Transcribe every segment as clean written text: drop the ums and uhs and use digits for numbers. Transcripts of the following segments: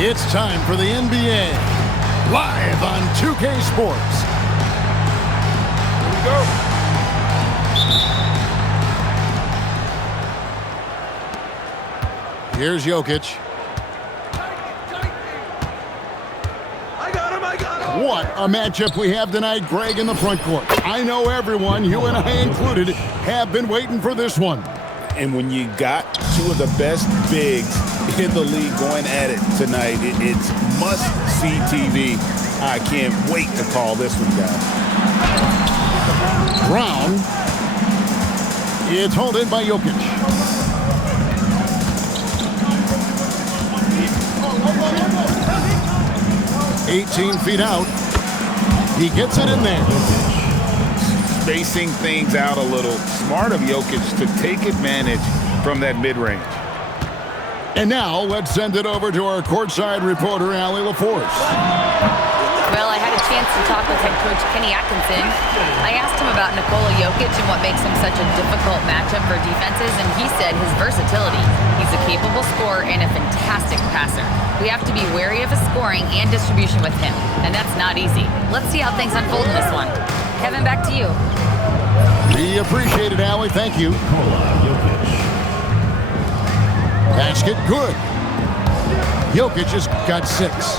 It's time for the NBA, live on 2K Sports. Here we go. Here's Jokic. I got him. What a matchup we have tonight, Greg, in the front court. I know everyone, you and I included, have been waiting for this one. And when you got two of the best bigs in the league going at it tonight, it's must-see TV. I can't wait to call this one, guys. Brown. It's hauled in by Jokic. "18 feet out. He gets it in there. Spacing things out a little. Smart of Jokic to take advantage from that mid-range. And now let's send it over to our courtside reporter, Allie LaForce. Well, I had a chance to talk with head coach Kenny Atkinson. I asked him about Nikola Jokic and what makes him such a difficult matchup for defenses, and he said his versatility. He's a capable scorer and a fantastic passer. We have to be wary of his scoring and distribution with him, and that's not easy. Let's see how things unfold in this one. Kevin, back to you. We appreciate it, Allie. Thank you. Basket good. Jokic has got 6.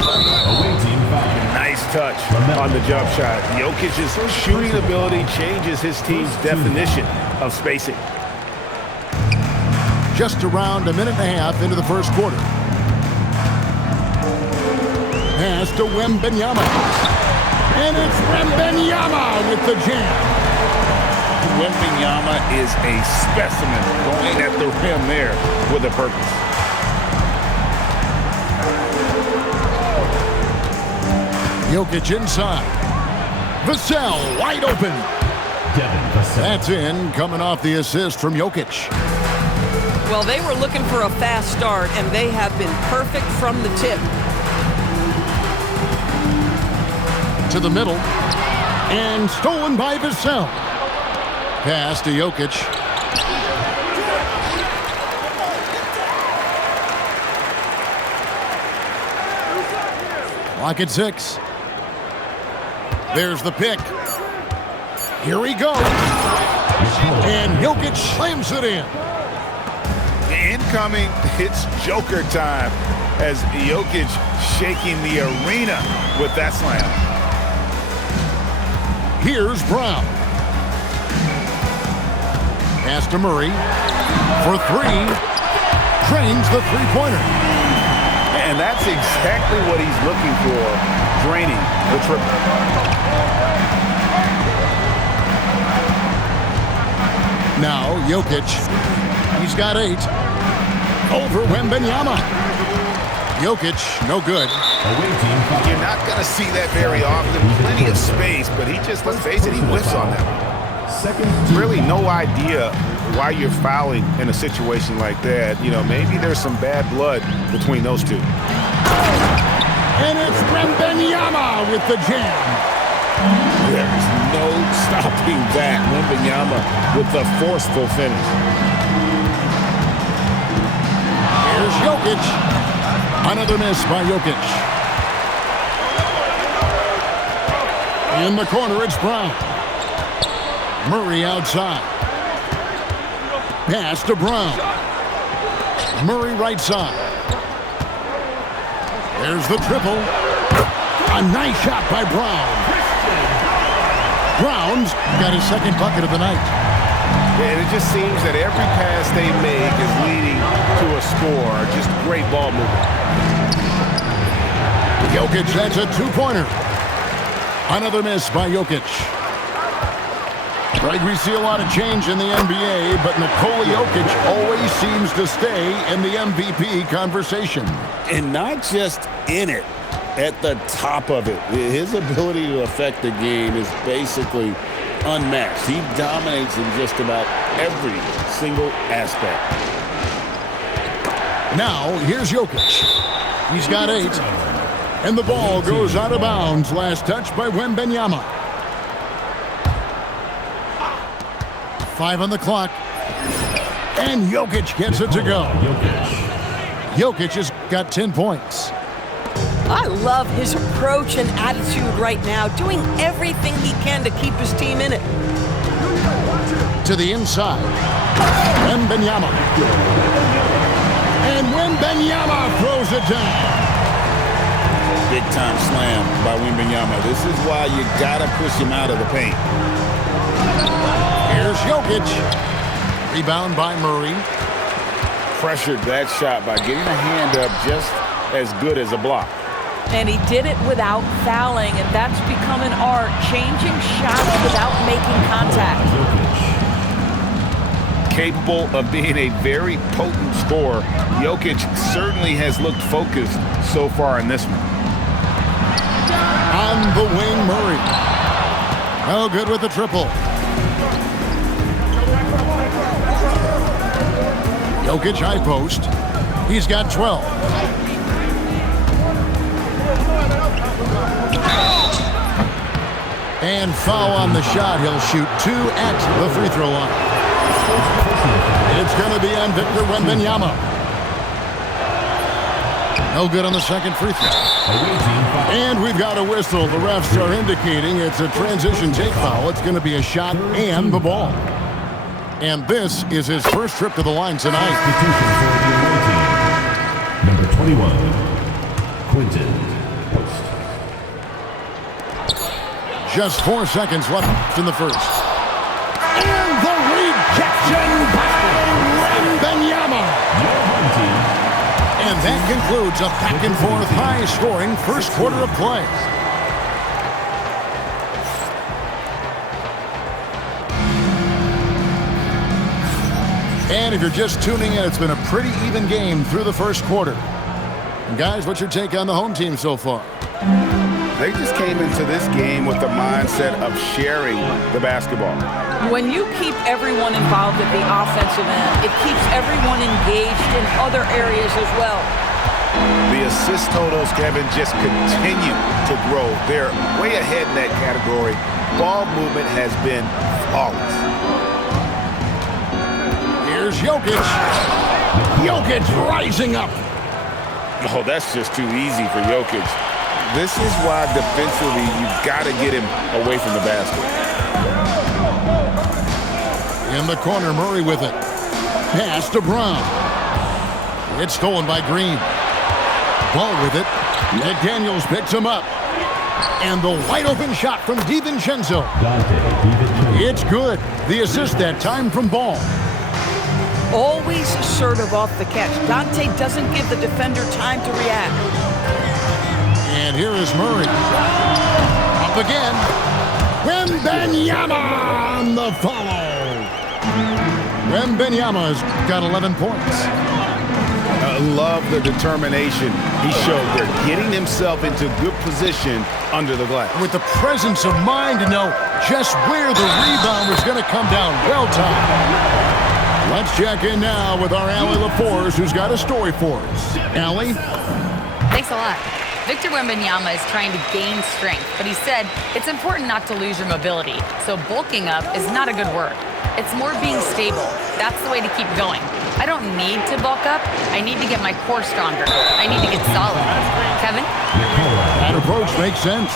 Nice touch on the jump shot. Jokic's shooting ability changes his team's definition of spacing. Just around a minute and a half into the first quarter. Pass to Wembanyama. And it's Wembanyama with the jam. Wembanyama is a specimen going at the rim there with a purpose. Jokic inside. Vassell wide open. That's in, coming off the assist from Jokic. Well, they were looking for a fast start, and they have been perfect from the tip. To the middle. And stolen by Vassell. Pass to Jokic. Clock at 6. There's the pick. Here we go. And Jokic slams it in. Incoming, it's Joker time as Jokic shaking the arena with that slam. Here's Brown. Pass to Murray for 3. Drains the three-pointer. And that's exactly what he's looking for, draining the triple. Now Jokic. He's got 8. Over Wembanyama. Jokic, no good. You're not going to see that very often. Plenty of space, but he just, let's face it, he whiffs on that. Really no idea why you're fouling in a situation like that. You know, maybe there's some bad blood between those two. And it's Wembanyama with the jam. There's no stopping that. Wembanyama with the forceful finish. Here's Jokic. Another miss by Jokic. In the corner, it's Brown. Murray outside. Pass to Brown. Murray right side. There's the triple. A nice shot by Brown. Brown's got his second bucket of the night. And it just seems that every pass they make is leading to a score. Just great ball movement. Jokic, that's a 2-pointer. Another miss by Jokic. Right, we see a lot of change in the NBA, but Nikola Jokic always seems to stay in the MVP conversation. And not just in it, at the top of it. His ability to affect the game is basically unmatched. He dominates in just about every single aspect. Now, here's Jokic. He's got 8. And the ball goes out of bounds. Last touch by Wembanyama. 5 on the clock. And Jokic gets it to go. Jokic has got 10 points. I love his approach and attitude right now, doing everything he can to keep his team in it. To the inside. Wembanyama. And Wembanyama throws it down. Big-time slam by Wembanyama. This is why you got to push him out of the paint. Here's Jokic. Rebound by Murray. Pressured that shot by getting a hand up just as good as a block. And he did it without fouling, and that's become an art, changing shots without making contact. Capable of being a very potent scorer, Jokic certainly has looked focused so far in this one. On the wing, Murray. No good with the triple. Jokic high post. He's got 12. And foul on the shot. He'll shoot 2 at the free throw line. It's going to be on Victor Wembanyama. No good on the second free throw. And we've got a whistle. The refs are indicating it's a transition take foul. It's going to be a shot and the ball. And this is his first trip to the line tonight. Number 21, Quinton Post. Just 4 seconds left in the first. And the rejection by Wembanyama. And that concludes a back-and-forth, high-scoring first quarter of play. And if you're just tuning in, it's been a pretty even game through the first quarter. And guys, what's your take on the home team so far? They just came into this game with the mindset of sharing the basketball. When you keep everyone involved at the offensive end, it keeps everyone engaged in other areas as well. The assist totals, Kevin, just continue to grow. They're way ahead in that category. Ball movement has been flawless. Here's Jokic. Jokic rising up. Oh, that's just too easy for Jokic. This is why defensively you've got to get him away from the basket. In the corner, Murray with it. Pass to Brown. It's stolen by Green. Ball with it. McDaniels picks him up. And the wide open shot from DiVincenzo. It's good. The assist that time from Ball. Always assertive off the catch. Dante doesn't give the defender time to react. And here is Murray. Up again. Wembanyama on the follow. Wembanyama's got 11 points. I love the determination he showed there, getting himself into good position under the glass. With the presence of mind to know just where the rebound was going to come down. Well timed. Let's check in now with our Allie LaForce, who's got a story for us. Allie? Thanks a lot. Victor Wembanyama is trying to gain strength, but he said it's important not to lose your mobility. So bulking up is not a good word. It's more being stable. That's the way to keep going. I don't need to bulk up. I need to get my core stronger. I need to get solid. Kevin? That approach makes sense.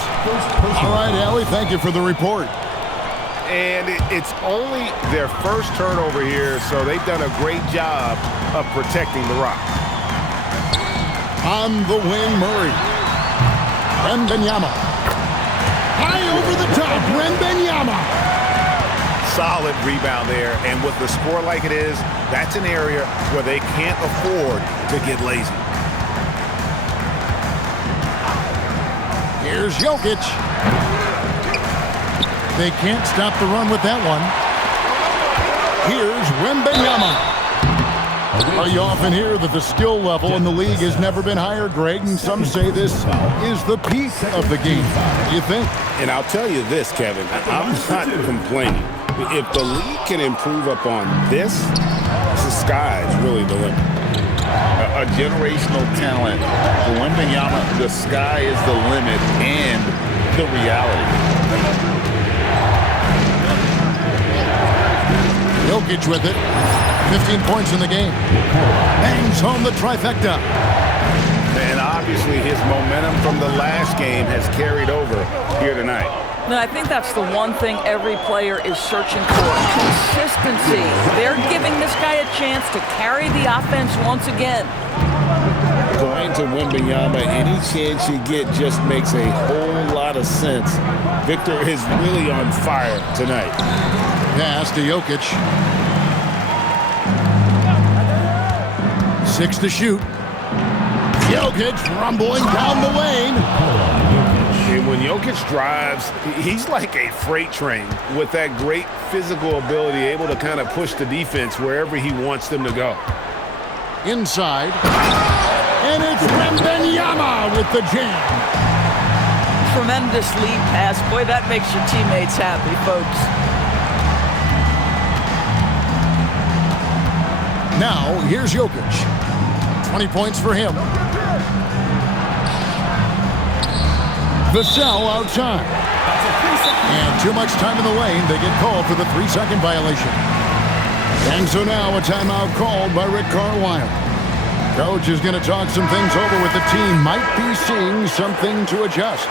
All right, Allie, thank you for the report. And it's only their first turnover here, so they've done a great job of protecting the rock. On the wing, Murray. Wembanyama. High over the top, Wembanyama. Solid rebound there, and with the score like it is, that's an area where they can't afford to get lazy. Here's Jokic. They can't stop the run with that one. Here's Wembanyama. Are you often hear that the skill level in the league has never been higher, Greg? And some say this is the peak of the game. What do you think? And I'll tell you this, Kevin, I'm not complaining. If the league can improve upon this, the sky's really the limit. A generational talent. For Wembanyama, the sky is the limit and the reality. Jokic with it. 15 points in the game. Bangs home the trifecta. And obviously his momentum from the last game has carried over here tonight. No, I think that's the one thing every player is searching for. Consistency. They're giving this guy a chance to carry the offense once again. Going to Wembanyama, any chance you get just makes a whole lot of sense. Victor is really on fire tonight. Pass to Jokic. 6 to shoot. Jokic rumbling down the lane. And when Jokic drives, he's like a freight train with that great physical ability, able to kind of push the defense wherever he wants them to go. Inside. And it's Wembanyama with the jam. Tremendous lead pass. Boy, that makes your teammates happy, folks. Now, here's Jokic. 20 points for him. Vassell outside. And too much time in the lane. They get called for the 3-second violation. And so now a timeout called by Rick Carlisle. Coach is going to talk some things over with the team. Might be seeing something to adjust.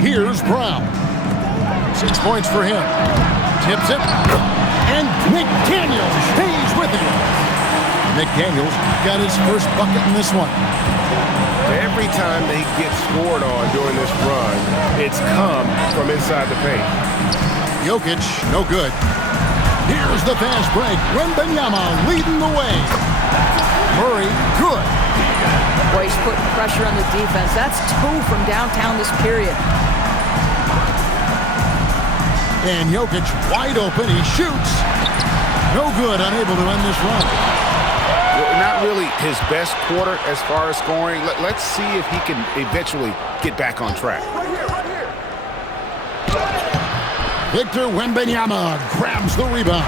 Here's Brown. 6 points for him. Tips it. And McDaniels stays with him. McDaniels got his first bucket in this one. Every time they get scored on during this run, it's come from inside the paint. Jokic, no good. Here's the fast break. Wembanyama leading the way. Murray, good. Boy, he's putting pressure on the defense. That's 2 from downtown this period. And Jokic wide open. He shoots. No good. Unable to end this run. Well, not really his best quarter as far as scoring. Let's see if he can eventually get back on track. Victor Wembanyama grabs the rebound.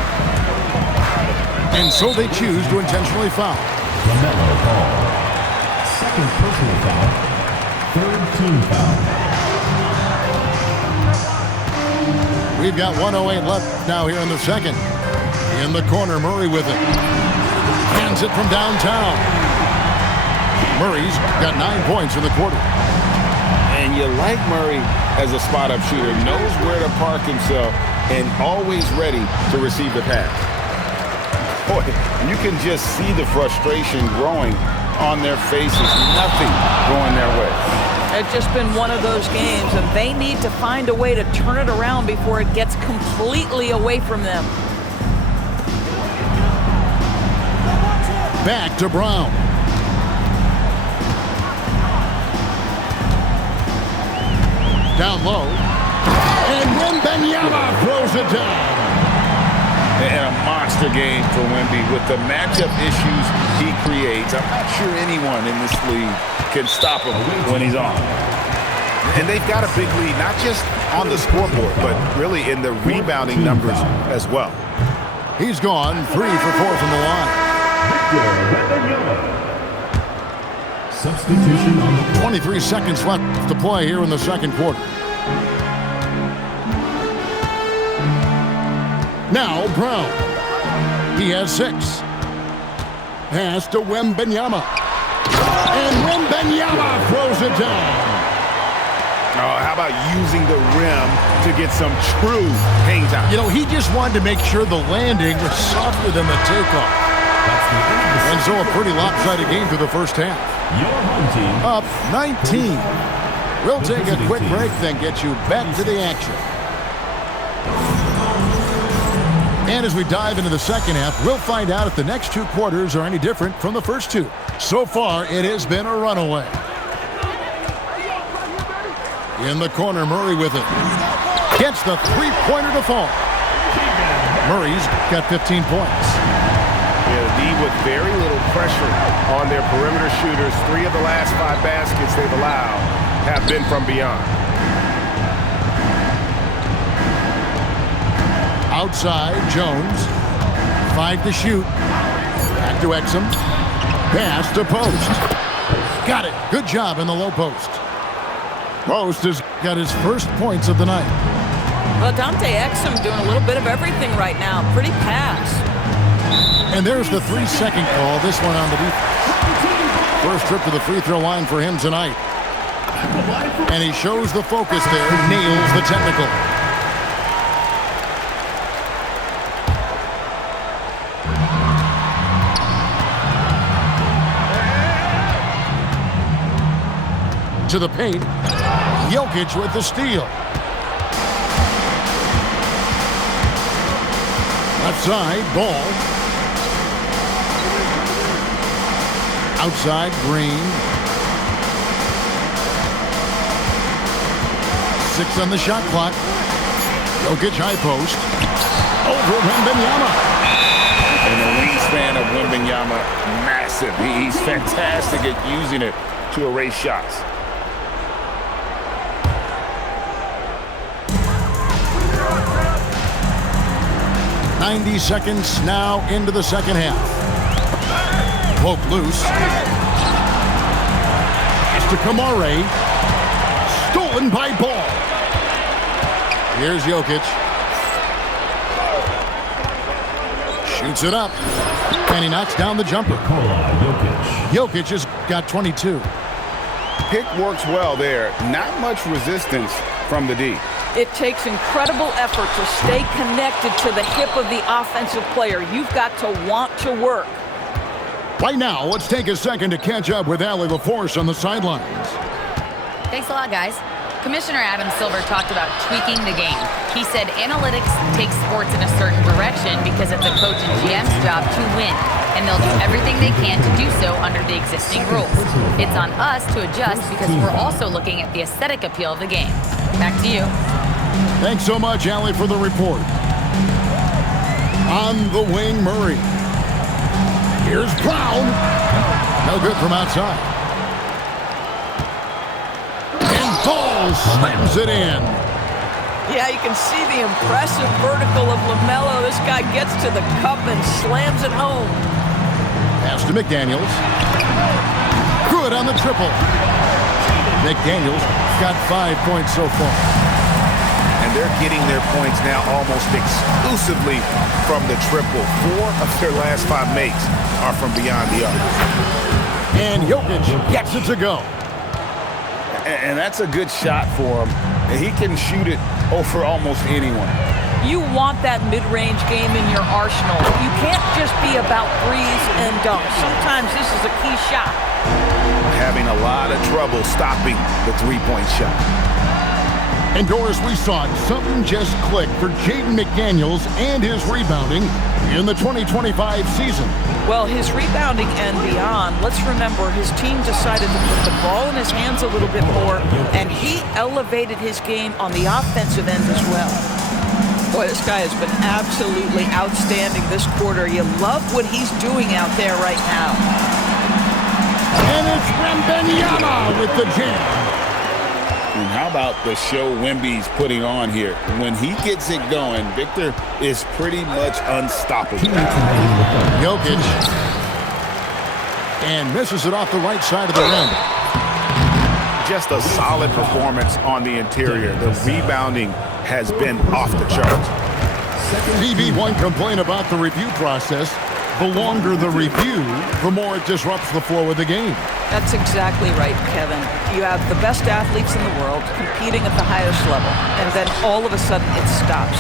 And so they choose to intentionally foul. LaMelo Ball. Second personal foul. Third team foul. We've got 1:08 left now here in the second. In the corner, Murray with it. Hands it from downtown. Murray's got 9 points in the quarter. And you like Murray as a spot-up shooter, knows where to park himself, and always ready to receive the pass. Boy, you can just see the frustration growing on their faces. Nothing going their way. It's just been one of those games, and they need to find a way to turn it around before it gets completely away from them. Back to Brown. Down low. And Wembanyama throws it down. And a monster game for Wemby with the matchup issues he creates. I'm not sure anyone in this league can stop him when he's on. And they've got a big lead, not just on the scoreboard, but really in the rebounding numbers as well. He's gone 3 for 4 from the line. Substitution on the court. 23 seconds left to play here in the second quarter. Now Brown. He has 6. Pass to Wembanyama. And Wembanyama throws it down. Oh, how about using the rim to get some true hang time? You know, he just wanted to make sure the landing was softer than the takeoff. And so a pretty lopsided game through the first half. Your home team Up 19. We'll take a quick break, then get you back to the action. And as we dive into the second half, we'll find out if the next 2 quarters are any different from the first 2. So far, it has been a runaway. In the corner, Murray with it. Gets the 3-pointer to fall. Murray's got 15 points. Yeah, the D with very little pressure on their perimeter shooters. 3 of the last 5 baskets they've allowed have been from beyond. Outside, Jones. 5 to shoot. Back to Exum. Pass to Post. Got it. Good job in the low post. Post has got his first points of the night. Well, Dante Exum doing a little bit of everything right now. Pretty pass. And there's the 3-second call. This one on the defense. First trip to the free throw line for him tonight. And he shows the focus there. Nails the technical. To the paint. Jokic with the steal. Left side, Ball. Outside, Green. 6 on the shot clock. Jokic high post. Over Wembanyama. And the wingspan of Wembanyama, massive. He's fantastic at using it to erase shots. .90 seconds now into the second half. Poke loose. Pass to Kamare. Stolen by Ball. Here's Jokic. Shoots it up. And he knocks down the jumper. Jokic has got 22. Pick works well there. Not much resistance from the D. It takes incredible effort to stay connected to the hip of the offensive player. You've got to want to work. Right now, let's take a second to catch up with Allie LaForce on the sidelines. Thanks a lot, guys. Commissioner Adam Silver talked about tweaking the game. He said analytics takes sports in a certain direction because it's a coach and GM's job to win, and they'll do everything they can to do so under the existing rules. It's on us to adjust because we're also looking at the aesthetic appeal of the game. Back to you. Thanks so much, Allie, for the report. On the wing, Murray. Here's Brown. No good from outside. And Ball slams it in. Yeah, you can see the impressive vertical of LaMelo. This guy gets to the cup and slams it home. Pass to McDaniels. Good on the triple. McDaniels got 5 points so far. And they're getting their points now almost exclusively from the triple. 4 of their last 5 makes are from beyond the arc. And Jokic gets it to go. And that's a good shot for him. He can shoot it over almost anyone. You want that mid-range game in your arsenal. You can't just be about threes and dunks. Sometimes this is a key shot. Having a lot of trouble stopping the three-point shot. And Doris, we saw something just click for Jaden McDaniels and his rebounding in the 2025 season. Well, his rebounding and beyond, let's remember his team decided to put the ball in his hands a little bit more, and he elevated his game on the offensive end as well. Boy, this guy has been absolutely outstanding this quarter. You love what he's doing out there right now. And it's Wembanyama with the jam. And how about the show Wemby's putting on here? When he gets it going, Victor is pretty much unstoppable. Jokic. And misses it off the right side of the rim. Just a solid performance on the interior. The rebounding has been off the charts. TV1 complained about the review process. The longer the review, the more it disrupts the flow of the game. That's exactly right, Kevin. You have the best athletes in the world competing at the highest level, and then all of a sudden it stops.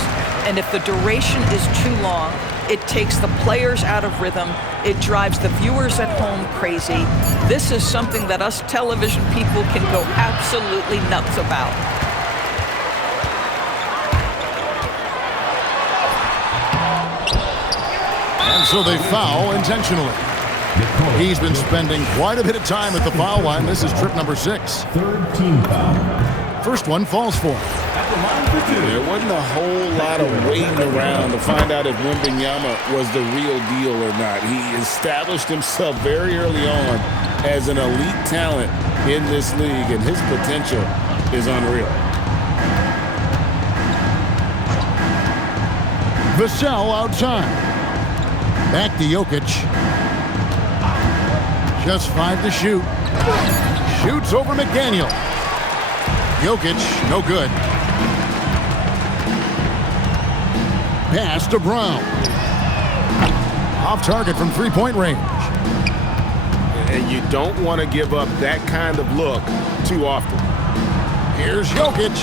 And if the duration is too long, it takes the players out of rhythm. It drives the viewers at home crazy. This is something that us television people can go absolutely nuts about. And so they foul intentionally. He's been spending quite a bit of time at the foul line. This is trip number 6. Third team foul. First one falls for him. There wasn't a whole lot of waiting around to find out if Wembanyama was the real deal or not. He established himself very early on as an elite talent in this league, and his potential is unreal. Vassell outside. Back to Jokic. Just 5 to shoot. Shoots over McDaniel. Jokic, no good. Pass to Brown. Off target from three-point range. And you don't want to give up that kind of look too often. Here's Jokic.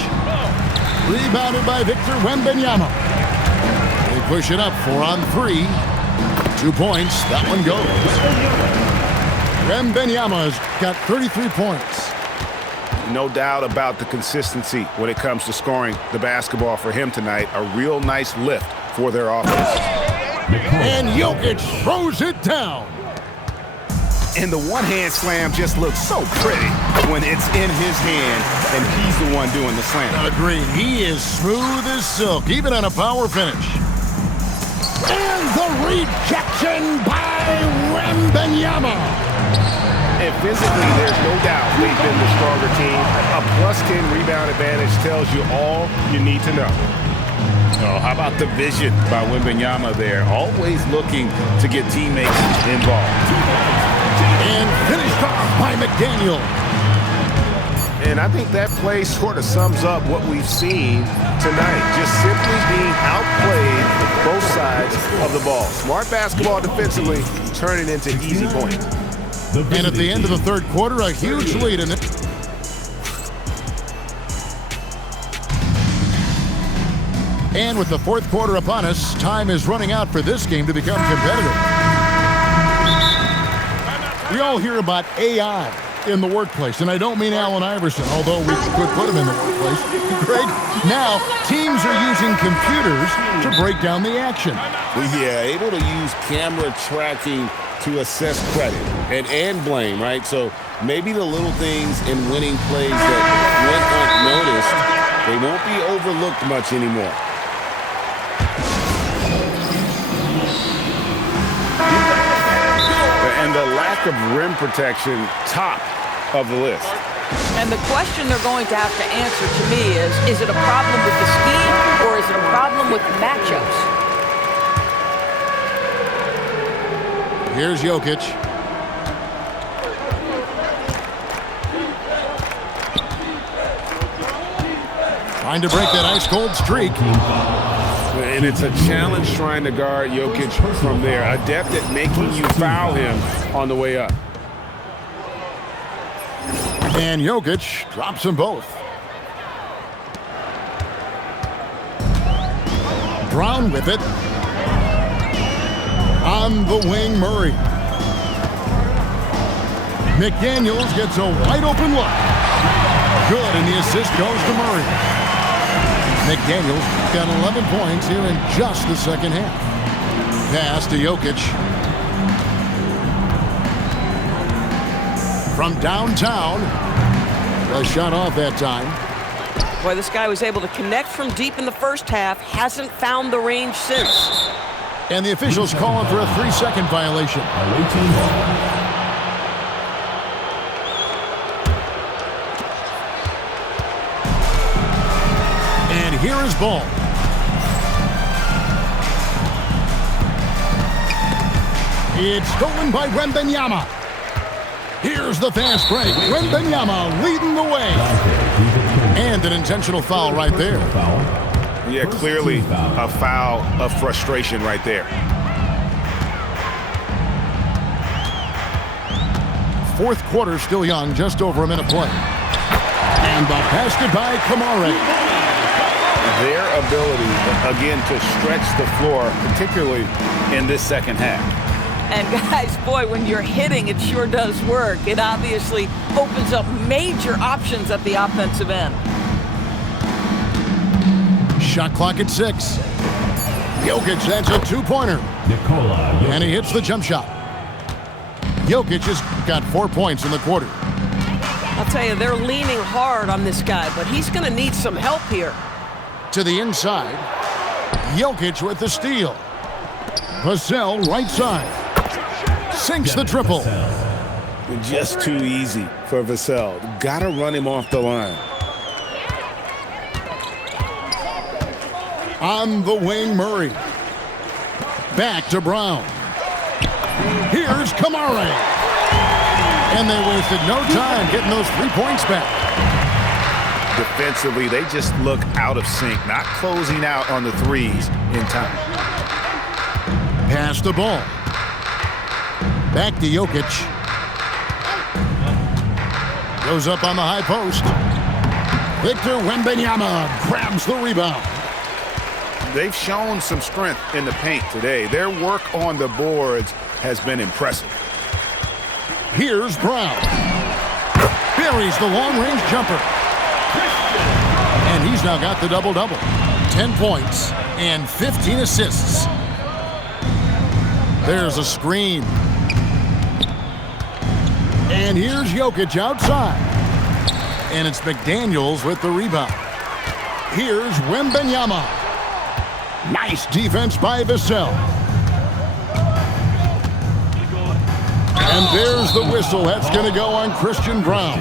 Rebounded by Victor Wembanyama. They push it up 4 on 3. 2 points. That one goes. Wembanyama's got 33 points. No doubt about the consistency when it comes to scoring the basketball for him tonight. A real nice lift for their offense. And Jokic throws it down. And the one-hand slam just looks so pretty when it's in his hand and he's the one doing the slam. Agreed. He is smooth as silk, even on a power finish. And the rejection by Wembanyama. And physically, there's no doubt they've been the stronger team. A +10 rebound advantage tells you all you need to know. Oh, how about the vision by Wembanyama there? Always looking to get teammates involved. And finished off by McDaniel. And I think that play sort of sums up what we've seen tonight. Just simply being outplayed both sides of the ball. Smart basketball defensively, turning into easy points. And at the end of the third quarter, a huge lead in it. And with the fourth quarter upon us, time is running out for this game to become competitive. We all hear about AI in the workplace, and I don't mean Allen Iverson, although we could put him in the workplace. Greg, now teams are using computers to break down the action. Well, yeah, able to use camera tracking to assess credit and blame, right? So maybe the little things in winning plays that went unnoticed, they won't be overlooked much anymore. And the lack of rim protection, top of the list. And the question they're going to have to answer to me is it a problem with the scheme or is it a problem with matchups? Here's Jokic. Trying to break that ice-cold streak. And it's a challenge trying to guard Jokic from there. Adept at making you foul him on the way up. And Jokic drops them both. Brown with it. On the wing, Murray. McDaniels gets a wide-open look. Good, and the assist goes to Murray. McDaniels got 11 points here in just the second half. Pass to Jokic. From downtown. A shot off that time. Boy, this guy was able to connect from deep in the first half, hasn't found the range since. And the officials calling for a 3-second violation. And here is ball. It's stolen by Wembanyama. Here's the fast break. Wembanyama leading the way. And an intentional foul right there. Yeah, clearly a foul of frustration right there. Fourth quarter still young, just over a minute play. And the basket by Kamara. Their ability, again, to stretch the floor, particularly in this second half. And guys, boy, when you're hitting, it sure does work. It obviously opens up major options at the offensive end. Shot clock at 6. Jokic, that's a 2-pointer. And he hits the jump shot. Jokic has got 4 points in the quarter. I'll tell you, they're leaning hard on this guy, but he's going to need some help here. To the inside. Jokic with the steal. Vassell right side. Sinks the triple. Just too easy for Vassell. Got to run him off the line. On the wing, Murray. Back to Brown. Here's Kamara. And they wasted no time getting those 3 points back. Defensively, they just look out of sync, not closing out on the threes in time. Pass the ball. Back to Jokic. Goes up on the high post. Victor Wembanyama grabs the rebound. They've shown some strength in the paint today. Their work on the boards has been impressive. Here's Brown. Buries the long-range jumper. And he's now got the double-double. 10 points and 15 assists. There's a screen. And here's Jokic outside. And it's McDaniels with the rebound. Here's Wembanyama. Nice defense by Vassell. And there's the whistle. That's going to go on Christian Braun.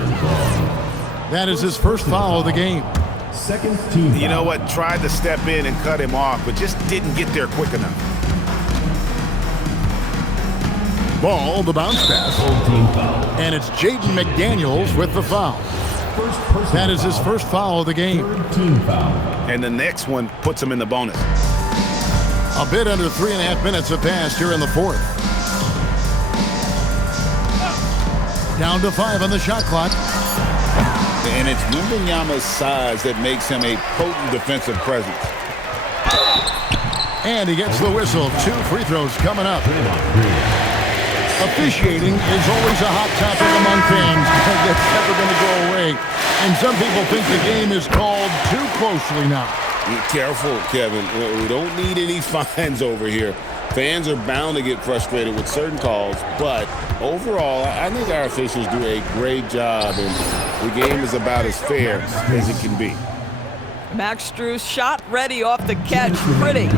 That is his first foul of the game. Second team. You know what? Tried to step in and cut him off, but just didn't get there quick enough. Ball, the bounce pass. And it's Jaden McDaniels with the foul. That is his first foul of the game. Team foul. And the next one puts him in the bonus. A bit under 3.5 minutes have passed here in the fourth. Down to 5 on the shot clock. And it's Wembanyama's size that makes him a potent defensive presence. And he gets the whistle. 2 free throws coming up. Officiating is always a hot topic among fans. It's never going to go away. And some people think the game is called too closely now. Be careful, Kevin. We don't need any fines over here. Fans are bound to get frustrated with certain calls, but overall, I think our officials do a great job, and the game is about as fair as it can be. Max Strus shot ready off the catch. Pretty.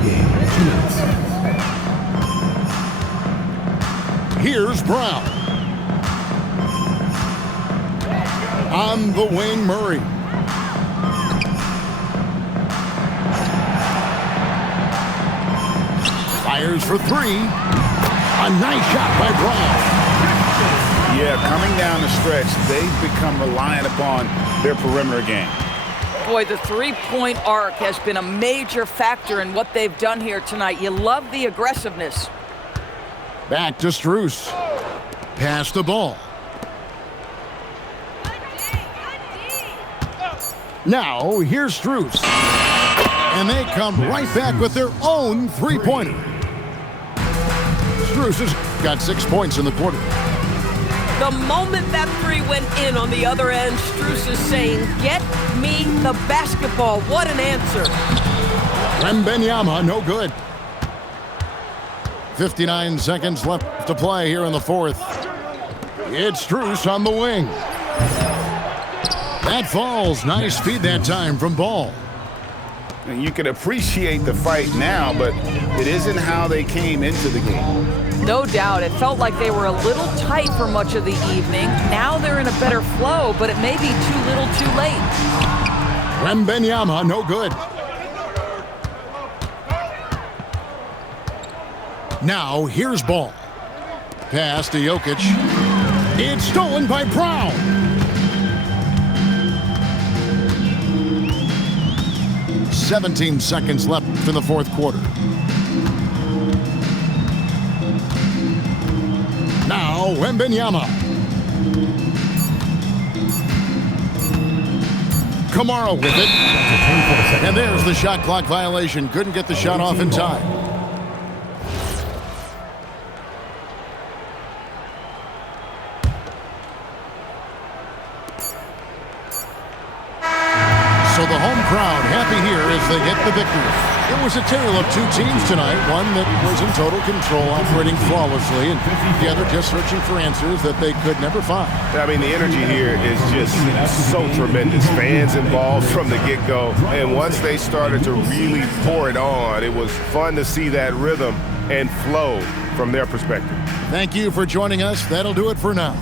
Here's Brown. On the wing, Murray. Fires for 3. A nice shot by Brown. Yeah, coming down the stretch, they've become reliant upon their perimeter game. Boy, the three-point arc has been a major factor in what they've done here tonight. You love the aggressiveness. Back to Strus. Pass the ball. Now, here's Strus. And they come right back with their own three-pointer. Strus has got 6 points in the quarter. The moment that three went in on the other end, Strus is saying, get me the basketball. What an answer. Wembanyama, no good. 59 seconds left to play here in the fourth. It's Strus on the wing. That falls. Nice feed that time from Ball. And you can appreciate the fight now, but it isn't how they came into the game. No doubt. It felt like they were a little tight for much of the evening. Now they're in a better flow, but it may be too little too late. Wembanyama, no good. Now, here's Ball. Pass to Jokic. It's stolen by Brown. "17 seconds left in the fourth quarter. Now, Wembanyama. Kamara with it. And there's the shot clock violation. Couldn't get the shot off in time. So the home crowd happy here as they get the victory. It was a tale of two teams tonight, one that was in total control, operating flawlessly, and the other just searching for answers that they could never find. I mean, the energy here is just so tremendous. Fans involved from the get-go, and once they started to really pour it on, it was fun to see that rhythm and flow from their perspective. Thank you for joining us. That'll do it for now.